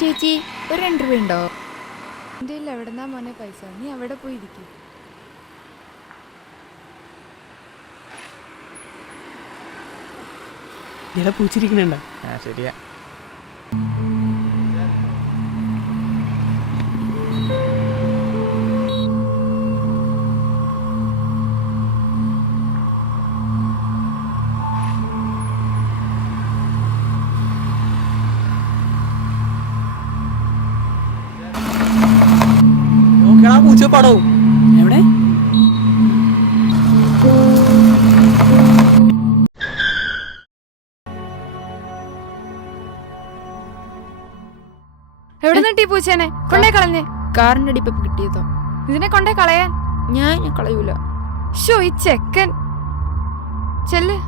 ചേച്ചി ഒരു 2 രൂപ ഉണ്ടോ? എൻ്റെ കയ്യിൽ എവിടെന്നാ മോനെ പൈസ? നീ അവിടെ പോയി ഇരിക്കും. ഇല പൂച്ചിരിക്കണണ്ട. ശരിയാ. പൂച്ചപ്പാടവും എവിടെ? എവിടെ നിട്ടി പൂച്ചേനെ കൊണ്ടേ കളഞ്ഞേ? കാറിന്റെ അടിപ്പ് കിട്ടിയതോ? ഇതിനെ കൊണ്ടേ കളയാൻ ഞാൻ കളയൂല. ഷോ ഈ ചെക്കൻ ചെല്ല്.